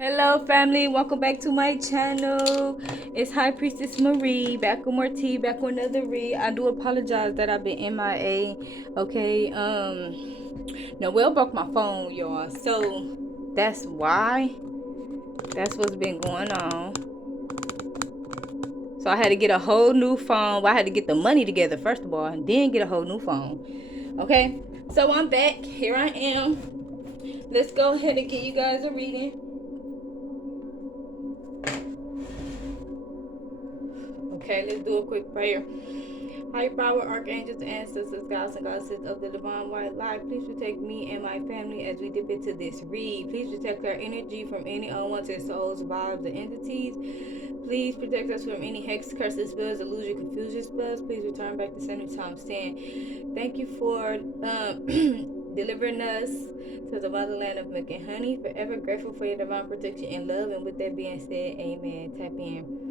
Hello family, welcome back to my channel. It's High Priestess Marie, back with more tea, back with another read. I do apologize that I've been MIA. Okay, Noelle broke my phone, y'all. So that's why. That's what's been going on. So I had to get a whole new phone. Well, I had to get the money together first of all, and then get a whole new phone. Okay, so I'm back. Here I am. Let's go ahead and get you guys a reading. Okay, let's do a quick prayer. High power, archangels, ancestors, gods, and goddesses of the divine white light, please protect me and my family as we dip into this read. Please protect our energy from any unwanted souls, vibes, or entities. Please protect us from any hex, curses, spells, illusion, confusion spells. Please return back to center time stand. Thank you for delivering us to the motherland of milk and honey. Forever grateful for your divine protection and love. And with that being said, amen. Tap in.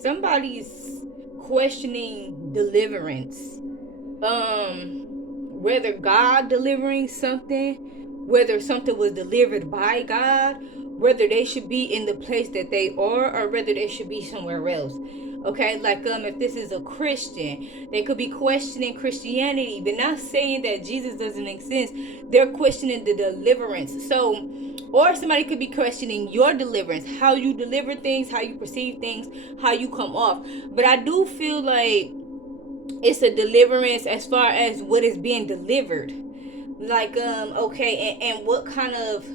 Somebody's questioning deliverance. Whether God delivering something, whether something was delivered by God, whether they should be in the place that they are, or whether they should be somewhere else. Okay, like if this is a Christian, they could be questioning Christianity, but not saying that Jesus doesn't exist. They're questioning the deliverance. So, or somebody could be questioning your deliverance, how you deliver things, how you perceive things, how you come off. But I do feel like it's a deliverance as far as what is being delivered. Like, okay, and what kind of,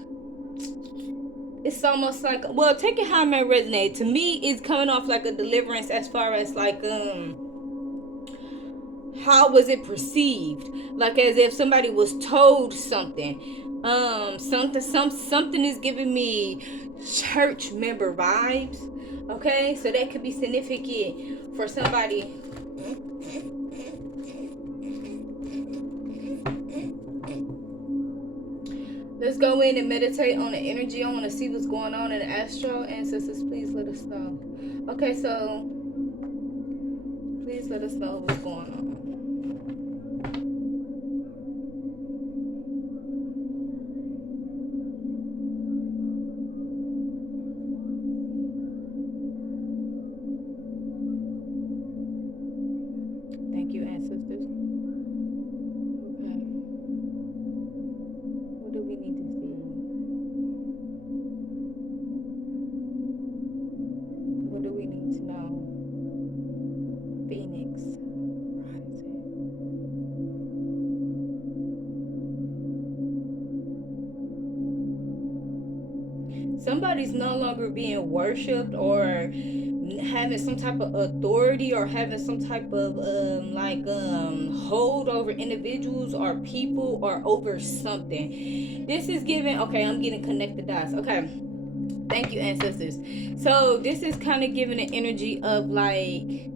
it's almost like, well, take it how it may resonate. To me, it's coming off like a deliverance as far as like, how was it perceived? Like as if somebody was told something. Something is giving me church member vibes. Okay, so that could be significant for somebody. Let's go in and meditate on the energy. I want to see what's going on in the astral. Ancestors, please let us know. Okay, so please let us know what's going on. Thank you, ancestors. Okay. What do we need to see? What do we need to know? Phoenix rising. Somebody's no longer being worshipped or having some type of authority or having some type of hold over individuals or people or over something. This is giving, okay, I'm getting connected dots. Okay, thank you, ancestors. So this is kind of giving an energy of like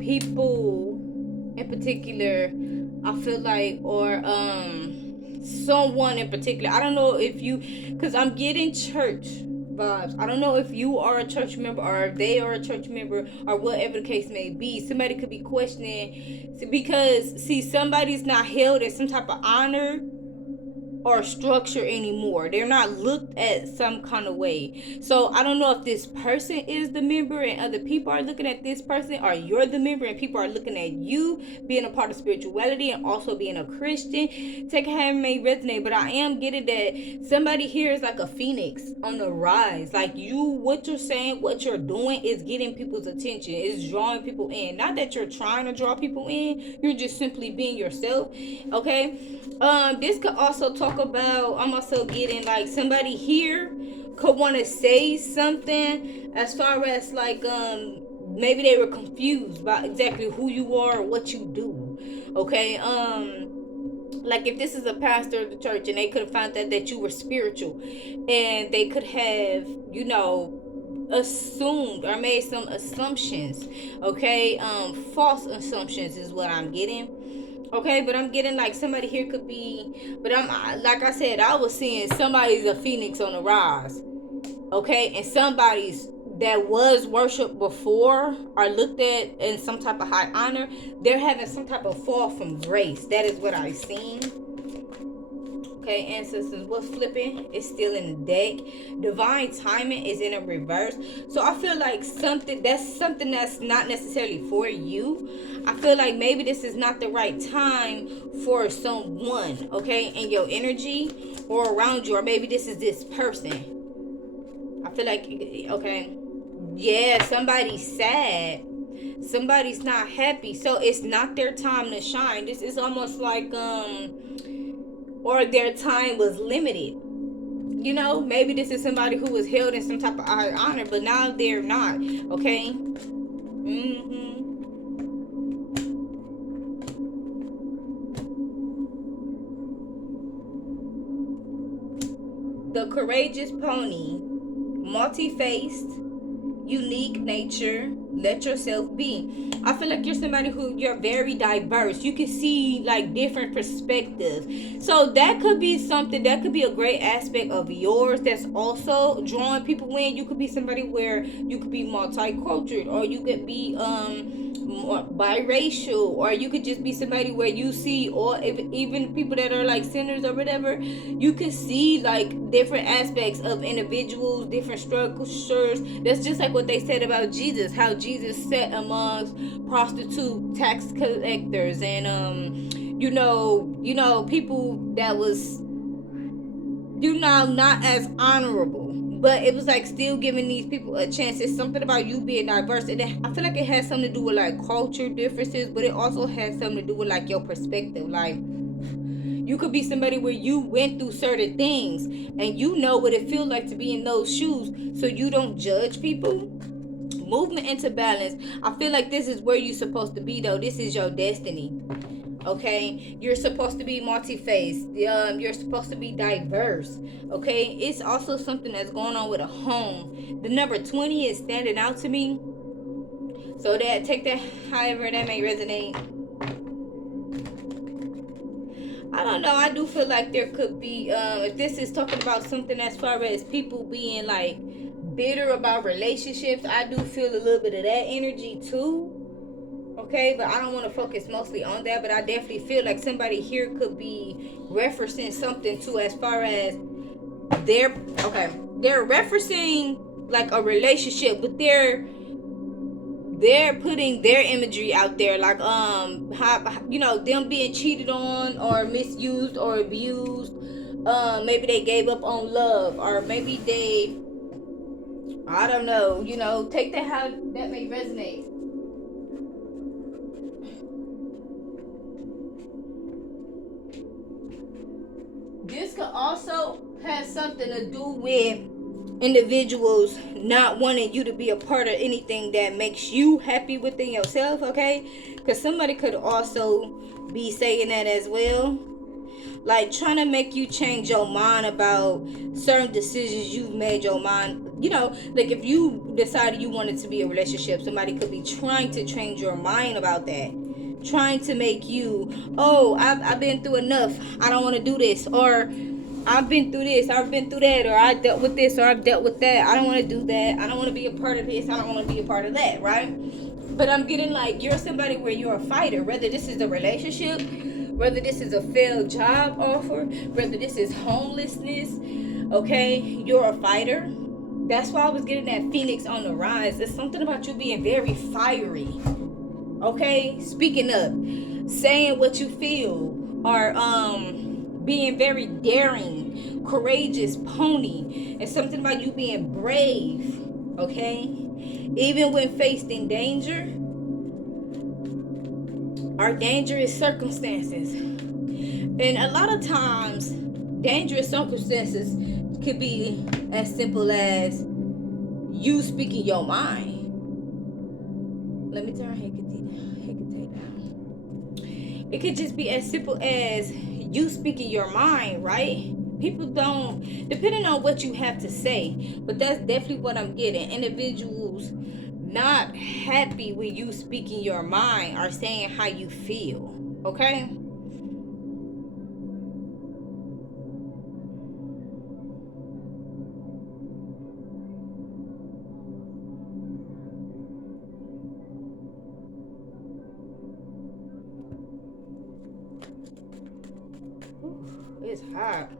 people in particular, I feel like, or someone in particular. I don't know if you, because I'm getting church vibes. I don't know if you are a church member or if they are a church member or whatever the case may be. Somebody could be questioning, because see, somebody's not held in some type of honor or structure anymore. They're not looked at some kind of way. So I don't know if this person is the member and other people are looking at this person, or you're the member and people are looking at you being a part of spirituality and also being a Christian. Take how it may resonate, but I am getting that somebody here is like a phoenix on the rise. Like you, what you're saying, what you're doing is getting people's attention. It's drawing people in. Not that you're trying to draw people in. You're just simply being yourself. Okay. This could also talk about, I'm also getting like somebody here could want to say something as far as like maybe they were confused about exactly who you are or what you do. Okay. Like if this is a pastor of the church and they could have found out that you were spiritual, and they could have, assumed or made some assumptions. Okay. False assumptions is what I'm getting. Okay, but I'm getting like somebody here could be, but I'm like I said, I was seeing somebody's a phoenix on the rise. Okay, and somebody's that was worshipped before or looked at in some type of high honor, they're having some type of fall from grace. That is what I've seen. Okay, ancestors, what's flipping is still in the deck. Divine timing is in a reverse. So I feel like something that's not necessarily for you. I feel like maybe this is not the right time for someone, okay, in your energy or around you, or maybe this person. I feel like, okay, yeah, somebody's sad, somebody's not happy, so it's not their time to shine. This is almost like or their time was limited. You know, maybe this is somebody who was held in some type of high honor, but now they're not. Okay. The courageous pony, multi-faced, unique nature, let yourself be. I feel like you're somebody who you're very diverse. You can see like different perspectives. So that could be something, that could be a great aspect of yours that's also drawing people in. You could be somebody where you could be multicultural, or you could be biracial, or you could just be somebody where you see, or even people that are like sinners or whatever, you can see like different aspects of individuals, different structures. That's just like what they said about Jesus, how Jesus sat amongst prostitute, tax collectors, and people that was not as honorable, but it was like still giving these people a chance. It's something about you being diverse, and I feel like it has something to do with like culture differences, but it also has something to do with like your perspective. Like, you could be somebody where you went through certain things and you know what it feels like to be in those shoes, so you don't judge people. Movement into balance. I feel like this is where you're supposed to be, though. This is your destiny. Okay, you're supposed to be multi-faced. You're supposed to be diverse. Okay, it's also something that's going on with a home. The number 20 is standing out to me, so that, take that however that may resonate. I don't know. I do feel like there could be, if this is talking about something as far as people being like bitter about relationships, I do feel a little bit of that energy too. Okay, but I don't want to focus mostly on that. But I definitely feel like somebody here could be referencing something too, as far as they're referencing like a relationship, but they're putting their imagery out there, like how, them being cheated on or misused or abused. Maybe they gave up on love, or maybe they, I don't know, take that how that may resonate. This could also have something to do with individuals not wanting you to be a part of anything that makes you happy within yourself, okay? Because somebody could also be saying that as well. Like trying to make you change your mind about certain decisions you've made your mind. Like if you decided you wanted to be a relationship, somebody could be trying to change your mind about that. Trying to make you, oh, I've been through enough. I don't want to do this. Or I've been through this, I've been through that, or I dealt with this, or I've dealt with that. I don't want to do that. I don't want to be a part of this. I don't want to be a part of that, right? But I'm getting like you're somebody where you're a fighter, whether this is a relationship, whether this is a failed job offer, whether this is homelessness, okay? You're a fighter. That's why I was getting that Phoenix on the rise. It's something about you being very fiery, okay? Speaking up, saying what you feel, or being very daring, courageous pony. And something about you being brave, okay? Even when faced in danger or dangerous circumstances. And a lot of times, dangerous circumstances could be as simple as you speaking your mind. Let me turn Hecate down. It could just be as simple as you speaking your mind, right? People don't, depending on what you have to say, but that's definitely what I'm getting. Individuals not happy with you speaking your mind or saying how you feel, okay? It's hot.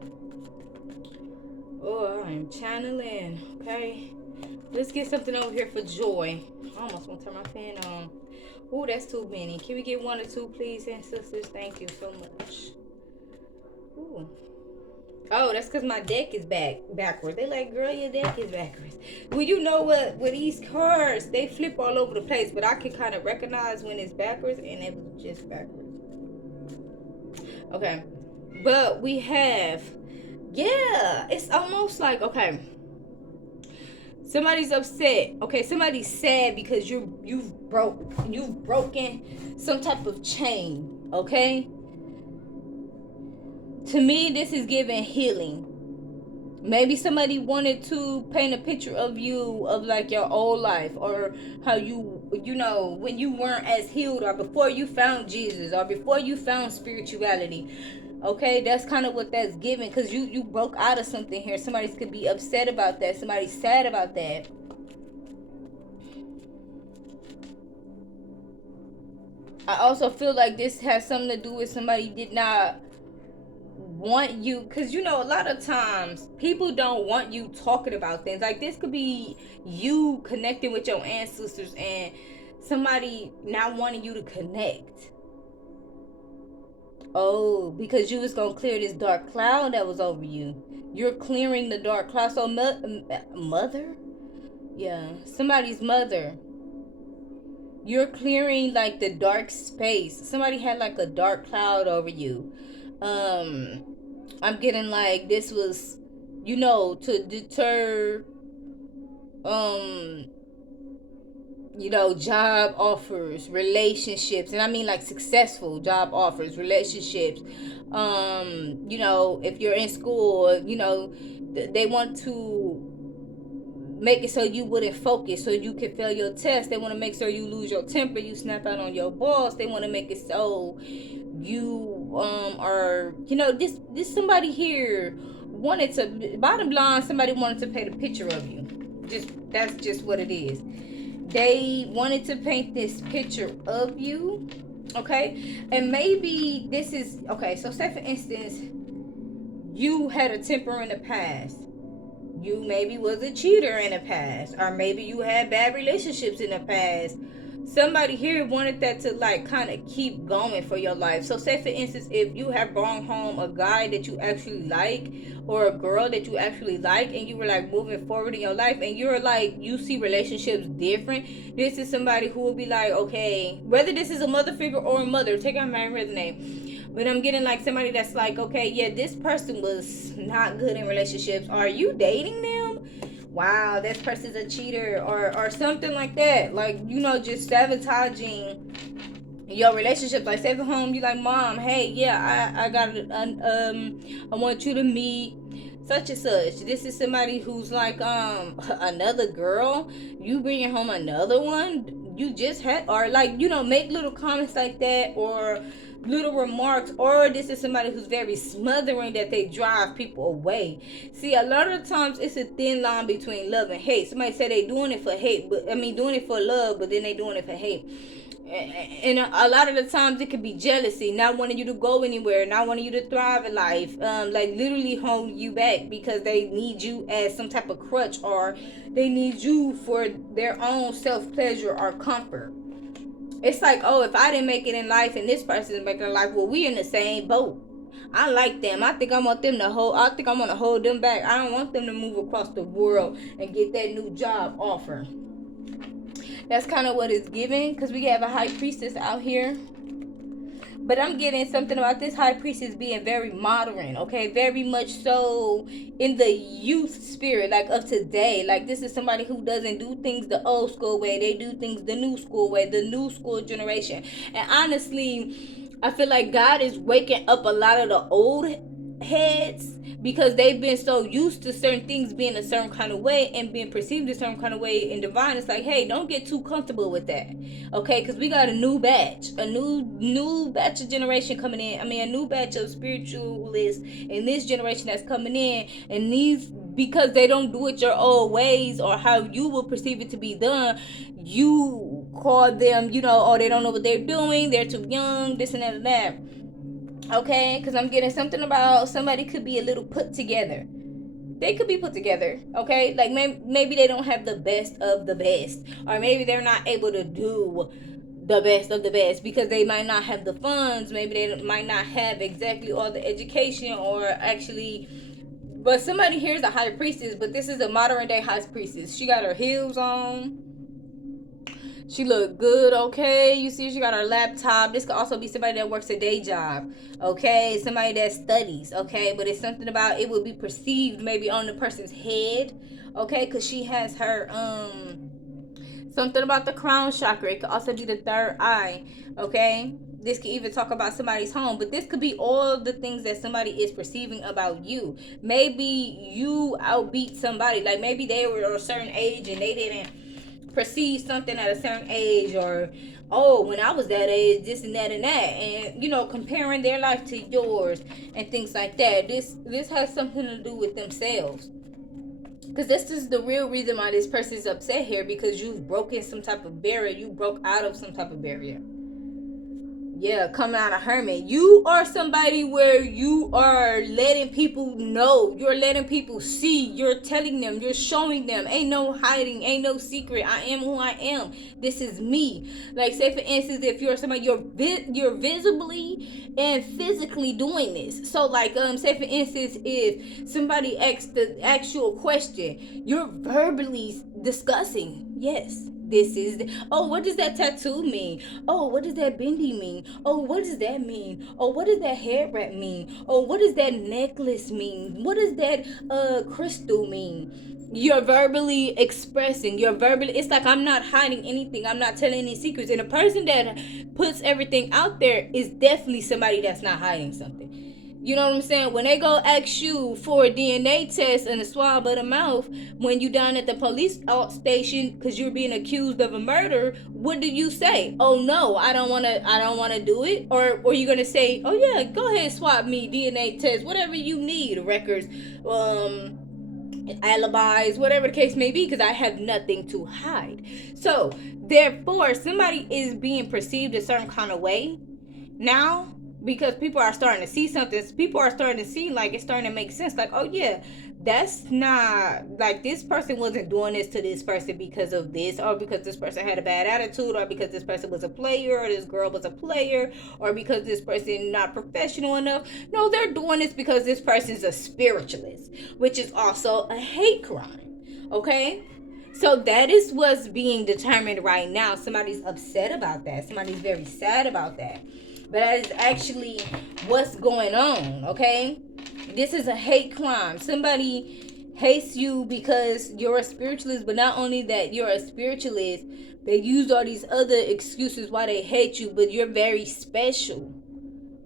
I am channeling. Okay. Let's get something over here for joy. I almost want to turn my fan on. Ooh, that's too many. Can we get one or two, please, ancestors? Thank you so much. Ooh. Oh, that's because my deck is backwards. They like, girl, your deck is backwards. Well, you know what? With these cards, they flip all over the place, but I can kind of recognize when it's backwards, and it was just backwards. Okay. But we have, yeah, it's almost like, okay, somebody's upset. Okay, somebody's sad because you've broken some type of chain. Okay. To me, this is giving healing. Maybe somebody wanted to paint a picture of you, of like your old life, or how you know, when you weren't as healed, or before you found Jesus, or before you found spirituality. Okay, that's kind of what that's giving, because you broke out of something here. Somebody could be upset about that. Somebody's sad about that. I also feel like this has something to do with somebody did not want you, because you know, a lot of times people don't want you talking about things. Like, this could be you connecting with your ancestors and somebody not wanting you to connect. Oh, because you was gonna clear this dark cloud that was over you. You're clearing the dark cloud. So mother, yeah, somebody's mother. You're clearing like the dark space. Somebody had like a dark cloud over you. I'm getting like this was, you know, to deter, you know, job offers, relationships, and I mean like successful job offers, relationships. You know, if you're in school, you know, they want to make it so you wouldn't focus, so you can fail your test. They want to make sure you lose your temper, you snap out on your boss. They want to make it so you are, you know, this somebody here wanted to, bottom line, somebody wanted to paint a picture of you. Just, that's just what it is. They wanted to paint this picture of you. Okay, and maybe this is, okay, so say for instance, you had a temper in the past. You maybe was a cheater in the past, or maybe you had bad relationships in the past. Somebody here wanted that to like kind of keep going for your life. So say for instance, if you have brought home a guy that you actually like, or a girl that you actually like, and you were like moving forward in your life, and you're like, you see relationships different, this is somebody who will be like, okay, whether this is a mother figure or a mother, take out my resume. But I'm getting like somebody that's like, okay, yeah, this person was not good in relationships. Are you dating them? Wow, this person's a cheater, or something like that. Like, you know, just sabotaging your relationships. Like, say for home, you like, mom, hey, yeah, I got I want you to meet such and such. This is somebody who's like another girl. You bringing home another one. You just had, or like, you know, make little comments like that, or little remarks, or this is somebody who's very smothering, that they drive people away. See, a lot of times it's a thin line between love and hate. Somebody say they doing it for hate, but I mean doing it for love, but then they doing it for hate. And a lot of the times it could be jealousy, not wanting you to go anywhere, not wanting you to thrive in life, like literally holding you back because they need you as some type of crutch, or they need you for their own self-pleasure or comfort. It's like, oh, if I didn't make it in life and this person's making it in life, well, we in the same boat. I like them. I think I want them to hold. I think I want to hold them back. I don't want them to move across the world and get that new job offer. That's kind of what it's giving, because we have a high priestess out here. But I'm getting something about this high priestess being very modern, okay? Very much so in the youth spirit, like of today. Like, this is somebody who doesn't do things the old school way. They do things the new school way, the new school generation. And honestly, I feel like God is waking up a lot of the old heads, because they've been so used to certain things being a certain kind of way and being perceived a certain kind of way in divine. It's like, hey, don't get too comfortable with that, okay? Because we got a new batch, a new batch of generation coming in. I mean, a new batch of spiritualists in this generation that's coming in, and these, because they don't do it your old ways or how you will perceive it to be done, you call them, you know, oh, they don't know what they're doing, they're too young, this and that and that. Okay, because I'm getting something about somebody could be a little put together. they could be put together, okay? Like maybe they don't have the best of the best, or maybe they're not able to do the best of the best because they might not have the funds, maybe they might not have exactly all the education, or actually, but somebody here is a high priestess, but this is a modern day high priestess. She got her heels on, she look good, okay? You see, she got her laptop. This could also be somebody that works a day job, okay? Somebody that studies, okay? But it's something about it would be perceived maybe on the person's head, okay? Because she has her, something about the crown chakra. It could also be the third eye, okay? This could even talk about somebody's home, but this could be all the things that somebody is perceiving about you. Maybe you outbeat somebody. Like maybe they were a certain age and they didn't perceive something at a certain age, or oh, when I was that age, this and that and that, and you know, comparing their life to yours and things like that. This has something to do with themselves, because this is the real reason why this person is upset here, because you've broken some type of barrier. You broke out of some type of barrier. Yeah, coming out of hermit. You are somebody where you are letting people know. You're letting people see. You're telling them. You're showing them. Ain't no hiding. Ain't no secret. I am who I am. This is me. Like, say for instance, if you're somebody, you're visibly and physically doing this. So, like, say for instance, if somebody asks the actual question, you're verbally discussing. Yes. This is oh, what does that tattoo mean? Oh, what does that bindi mean? Oh, what does that mean? Oh, what does that hair wrap mean? Oh, what does that necklace mean? What does that crystal mean? You're verbally expressing. You're verbally, it's like I'm not hiding anything. I'm not telling any secrets. And a person that puts everything out there is definitely somebody that's not hiding something. You know what I'm saying? When they go ask you for a DNA test and a swab of the mouth when you down at the police station because you're being accused of a murder, what do you say? Oh no, I don't wanna do it. Or you gonna say, oh yeah, go ahead, swab me, DNA test, whatever you need, records, alibis, whatever the case may be, because I have nothing to hide. So therefore, somebody is being perceived a certain kind of way now, because people are starting to see something. People are starting to see, like, it's starting to make sense. Like, oh yeah, that's not like, this person wasn't doing this to this person because of this, or because this person had a bad attitude, or because this person was a player, or this girl was a player, or because this person not professional enough. No, they're doing this because this person's a spiritualist, which is also a hate crime. Okay, so that is what's being determined right now. Somebody's upset about that. Somebody's very sad about that. But that is actually what's going on, okay? This is a hate crime. Somebody hates you because you're a spiritualist, but not only that you're a spiritualist, they use all these other excuses why they hate you, but you're very special.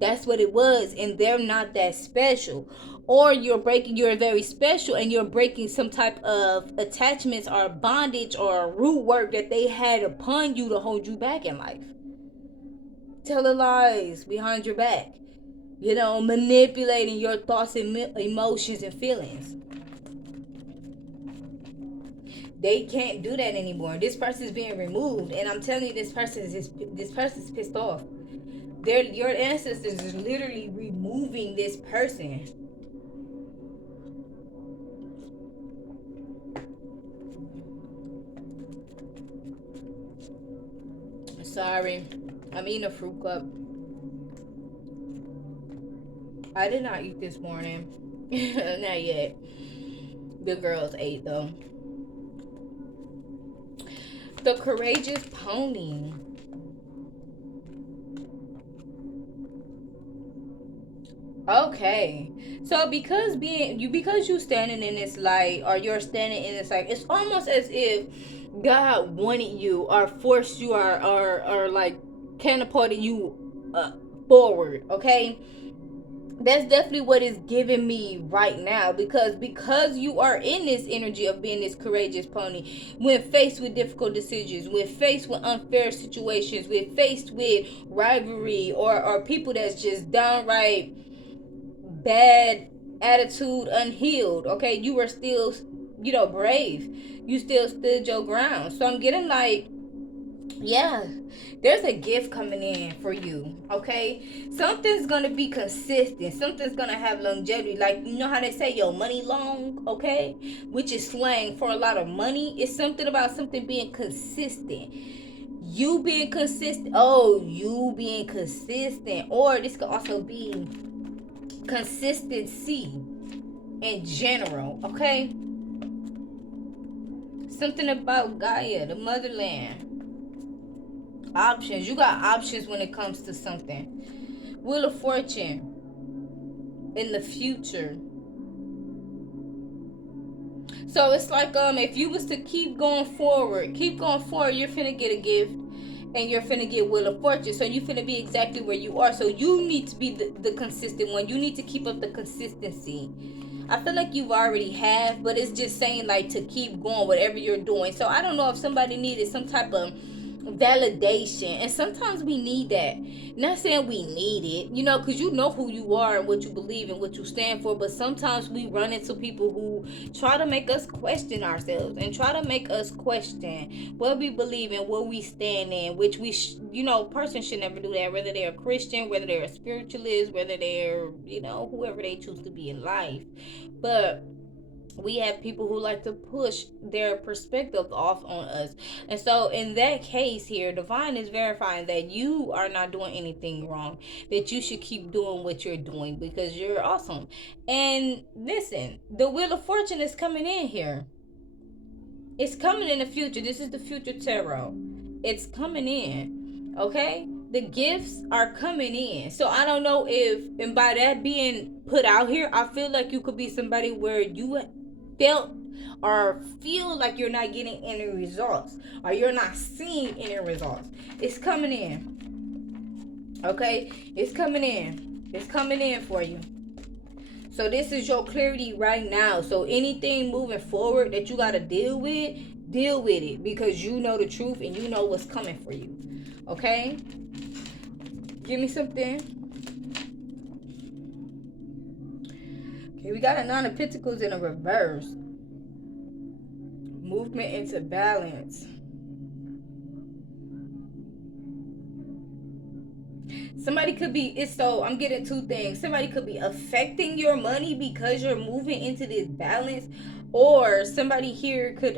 That's what it was, and they're not that special. Or you're very special and you're breaking some type of attachments or bondage or root work that they had upon you to hold you back in life. Telling lies behind your back, you know, manipulating your thoughts and emotions and feelings. They can't do that anymore. This person is being removed, and I'm telling you, this person's pissed off. Your ancestors is literally removing this person. Sorry, I'm eating a fruit cup. I did not eat this morning. Not yet. The girls ate though. The courageous pony. Okay. So because you standing in this light, or you're standing in this light, it's almost as if God wanted you, or forced you, or like catapulted you forward, okay? That's definitely what is giving me right now, because you are in this energy of being this courageous pony. When faced with difficult decisions, when faced with unfair situations, when faced with rivalry, or people that's just downright bad attitude, unhealed, okay, you were still, brave. You still stood your ground. So I'm getting like Yeah, there's a gift coming in for you. Okay, something's gonna be consistent, something's gonna have longevity. Like, you know how they say your money long, okay, which is slang for a lot of money. It's something about something being consistent, you being consistent. Oh, you being consistent. Or this could also be consistency in general. Okay, something about Gaia, the motherland. Options. You got options when it comes to something. Wheel of Fortune in the future. So it's like, if you was to keep going forward, you're finna get a gift, and you're finna get Wheel of Fortune. So you finna be exactly where you are. So you need to be the consistent one. You need to keep up the consistency. I feel like you've already have, but it's just saying like to keep going whatever you're doing. So I don't know if somebody needed some type of validation, and sometimes we need that. Not saying we need it, because you know who you are and what you believe and what you stand for, but sometimes we run into people who try to make us question ourselves and try to make us question what we believe and what we stand in, which person should never do that, whether they're a Christian, whether they're a spiritualist, whether they're whoever they choose to be in life. But we have people who like to push their perspective off on us. And so in that case here, divine is verifying that you are not doing anything wrong, that you should keep doing what you're doing because you're awesome. And listen, the Wheel of Fortune is coming in here. It's coming in the future. This is the future tarot. It's coming in. Okay, the gifts are coming in. So I don't know if, and by that being put out here, I feel like you could be somebody where you felt or feel like you're not getting any results, or you're not seeing any results. It's coming in. Okay, it's coming in. It's coming in for you. So this is your clarity right now. So anything moving forward that you got to deal with it, because you know the truth and you know what's coming for you. Okay, give me something. Okay, we got a Nine of Pentacles in a reverse. Movement into balance. Somebody could be, I'm getting two things. Somebody could be affecting your money because you're moving into this balance, or somebody here could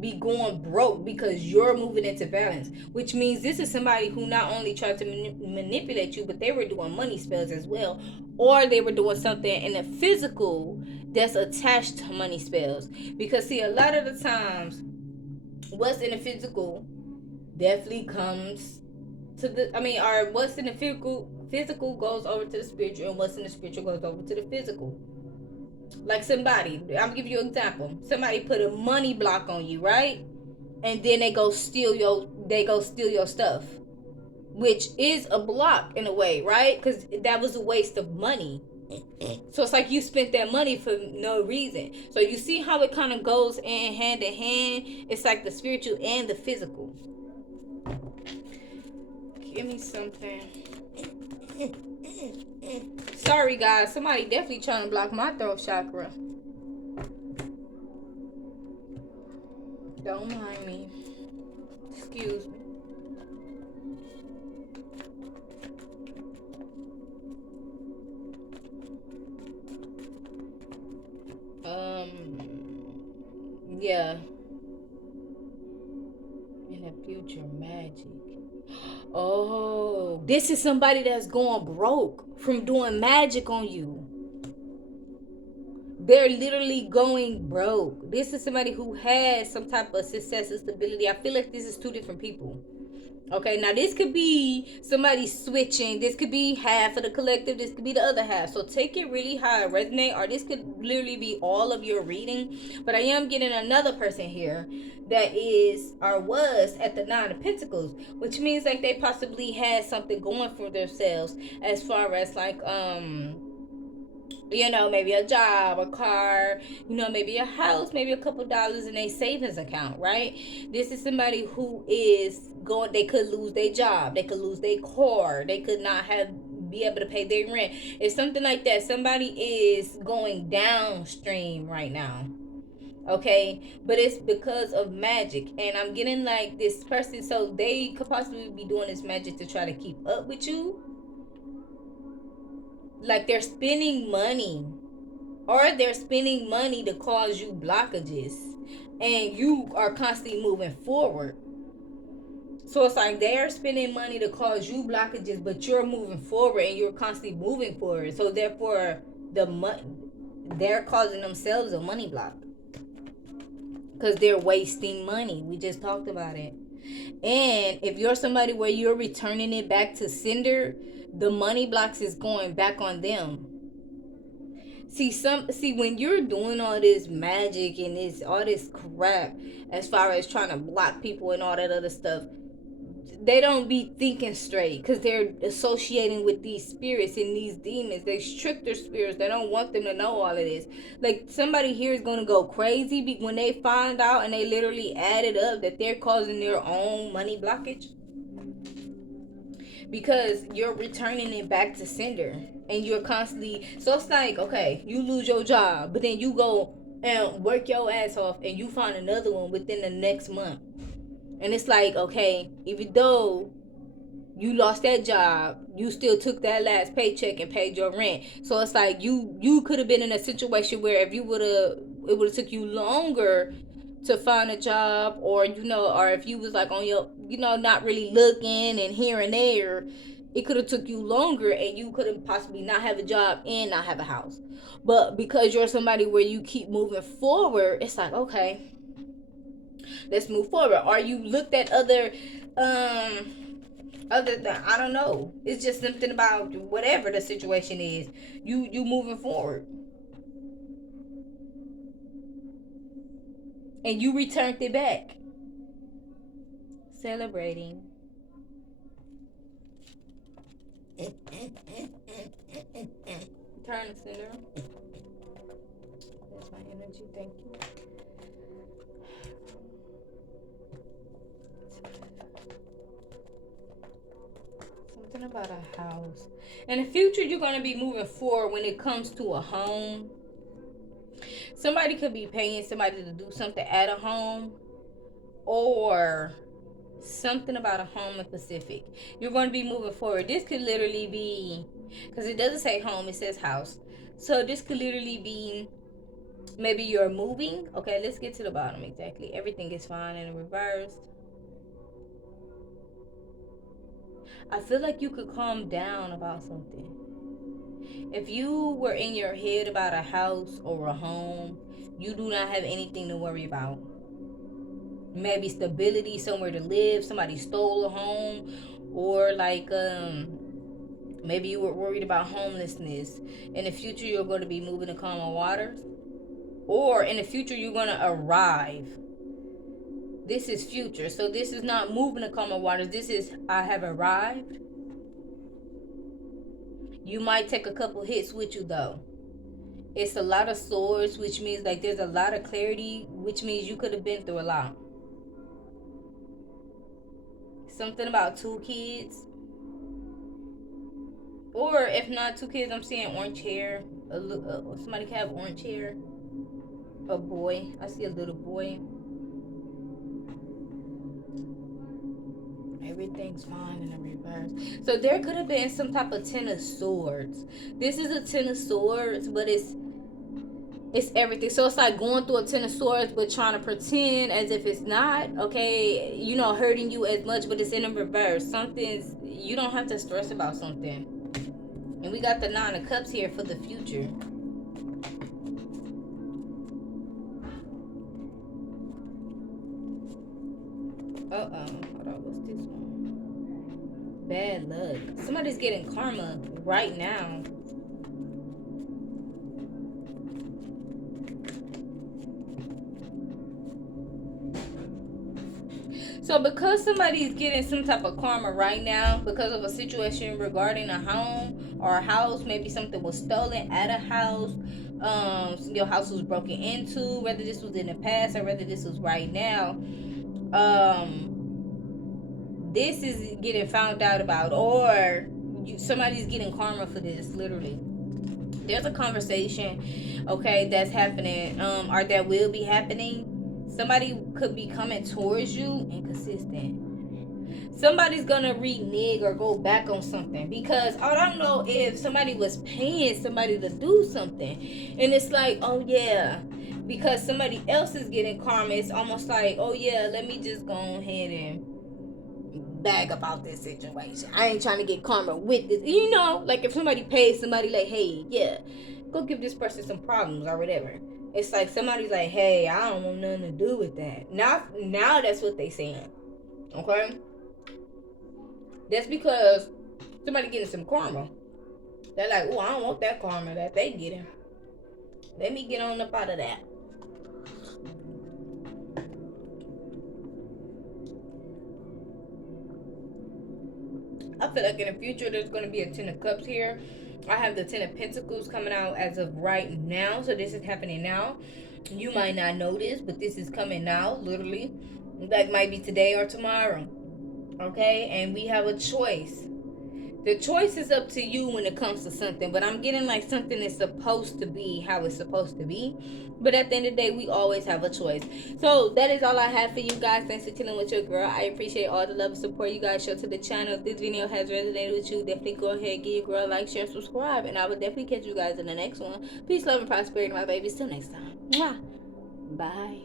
be going broke because you're moving into balance, which means this is somebody who not only tried to manipulate you, but they were doing money spells as well, or they were doing something in the physical that's attached to money spells. Because see, a lot of the times what's in the physical definitely comes to or what's in the physical goes over to the spiritual, and what's in the spiritual goes over to the physical. Like somebody, I'm giving you an example. Somebody put a money block on you, right? And then they go steal your stuff, which is a block in a way, right? Because that was a waste of money. So it's like you spent that money for no reason. So you see how it kind of goes in hand in hand. It's like the spiritual and the physical. Give me something. Sorry guys, somebody definitely trying to block my throat chakra. Don't mind me. Excuse me. Yeah. In the future, magic. Oh, this is somebody that's going broke from doing magic on you. They're literally going broke. This is somebody who has some type of success and stability. I feel like this is two different people. Okay, now this could be somebody switching. This could be half of the collective. This could be the other half. So take it really how it resonate, or this could literally be all of your reading. But I am getting another person here that is or was at the Nine of Pentacles, which means like they possibly had something going for themselves as far as like maybe a job, a car, maybe a house, maybe a couple dollars in a savings account, right? This is somebody who is going, they could lose their job, they could lose their car, they could not be able to pay their rent. It's something like that. Somebody is going downstream right now. Okay, but it's because of magic, and I'm getting like this person, so they could possibly be doing this magic to try to keep up with you. Like they're spending money, or they're spending money to cause you blockages, and you are constantly moving forward. So it's like they're spending money to cause you blockages, but you're moving forward and you're constantly moving forward. So therefore, they're causing themselves a money block because they're wasting money. We just talked about it. And if you're somebody where you're returning it back to sender, the money blocks is going back on them. See when you're doing all this magic and this all this crap as far as trying to block people and all that other stuff, they don't be thinking straight because they're associating with these spirits and these demons. They trick their spirits. They don't want them to know all of this. Like somebody here is gonna go crazy when they find out and they literally add it up that they're causing their own money blockage because you're returning it back to sender and you're constantly. So it's like, okay, you lose your job, but then you go and work your ass off and you find another one within the next month. And it's like, okay, even though you lost that job, you still took that last paycheck and paid your rent. So it's like you could have been in a situation where if you would have, it would have took you longer to find a job, or or if you was like on your, not really looking and here and there, it could have took you longer and you could have possibly not have a job and not have a house. But because you're somebody where you keep moving forward, it's like, okay, let's move forward. Or you looked at other than, I don't know, it's just something about whatever the situation is, you moving forward and you returned it back, celebrating. Turn the center. That's my energy. Thank you. Something about a house. In the future, you're going to be moving forward when it comes to a home. Somebody could be paying somebody to do something at a home, or something about a home in Pacific. You're going to be moving forward. This could literally be, because it doesn't say home, it says house. So this could literally be, maybe you're moving. Okay, let's get to the bottom exactly. Everything is fine and reversed. I feel like you could calm down about something. If you were in your head about a house or a home, you do not have anything to worry about. Maybe stability, somewhere to live, somebody stole a home, or like maybe you were worried about homelessness. In the future, you're going to be moving to calmer waters, or in the future, you're going to arrive. This is future, so this is not moving to calmer waters. This is, I have arrived. You might take a couple hits with you though. It's a lot of swords, which means like there's a lot of clarity, which means you could have been through a lot. Something about 2 kids, or if not 2 kids, I'm seeing orange hair. Somebody can have orange hair. A boy. I see a little boy. Everything's fine in the reverse. So there could have been some type of 10 of swords. This is a 10 of swords, but it's everything. So it's like going through a 10 of swords, but trying to pretend as if it's not, okay, hurting you as much, but it's in the reverse. Something's, you don't have to stress about something. And we got the 9 of cups here for the future. Hold on, what's this one? Bad luck. Somebody's getting karma right now. So because somebody's getting some type of karma right now because of a situation regarding a home or a house, maybe something was stolen at a house, your house was broken into, whether this was in the past or whether this was right now, this is getting found out about, or somebody's getting karma for this, literally. There's a conversation, okay, that's happening, or that will be happening. Somebody could be coming towards you inconsistent. Somebody's gonna renege or go back on something, because I don't know if somebody was paying somebody to do something, and it's like, oh yeah, because somebody else is getting karma, it's almost like, oh yeah, let me just go ahead and bag about this situation. I ain't trying to get karma with this. You know, like if somebody pays somebody, like, hey, yeah, go give this person some problems or whatever. It's like somebody's like, hey, I don't want nothing to do with that. Now that's what they saying. Okay? That's because somebody getting some karma. They're like, oh, I don't want that karma that they getting. Let me get on up out of that. I feel like in the future there's going to be a 10 of cups here. I have the 10 of pentacles coming out as of right now. So this is happening now. You might not know this, but this is coming now, literally. That might be today or tomorrow. Okay? And we have a choice. The choice is up to you when it comes to something, but I'm getting like something is supposed to be how it's supposed to be. But at the end of the day, we always have a choice. So that is all I have for you guys. Thanks for chilling with your girl. I appreciate all the love and support you guys show to the channel. If this video has resonated with you, definitely go ahead, give your girl a like, share, subscribe, and I will definitely catch you guys in the next one. Peace, love, and prosperity, my babies. Till next time. Mwah. Bye.